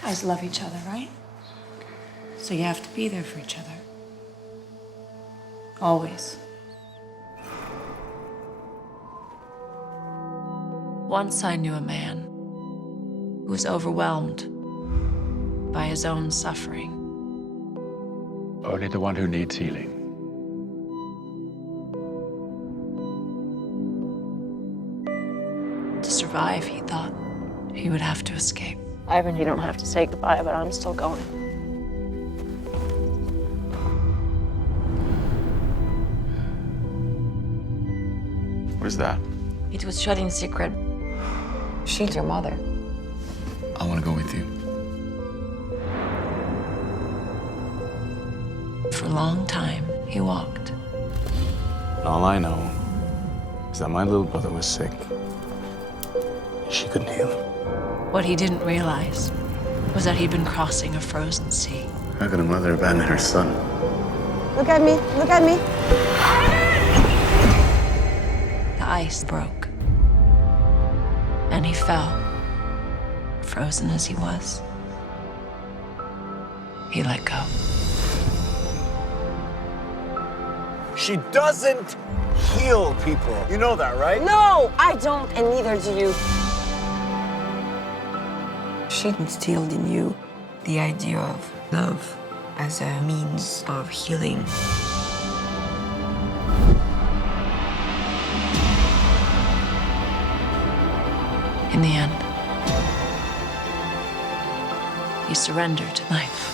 guys love each other, right? So you have to be there for each other. Always. Once I knew a man who was overwhelmed by his own suffering. Only the one who needs healing. To survive, he thought, he would have to escape. Ivan, you don't have to say goodbye, but I'm still going. What is that? It was Shadine's secret. She's your mother. I want to go with you. For a long time, he walked. All I know is that my little brother was sick. She couldn't heal him. What he didn't realize was that he'd been crossing a frozen sea. How could a mother abandon her son? Look at me, look at me. The ice broke, and he fell, frozen as he was. He let go. She doesn't heal people. You know that, right? No, I don't, and neither do you. She instilled in you the idea of love as a means of healing. In the end, he surrendered to life.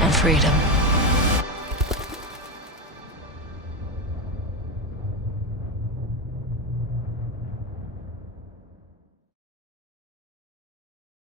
And freedom.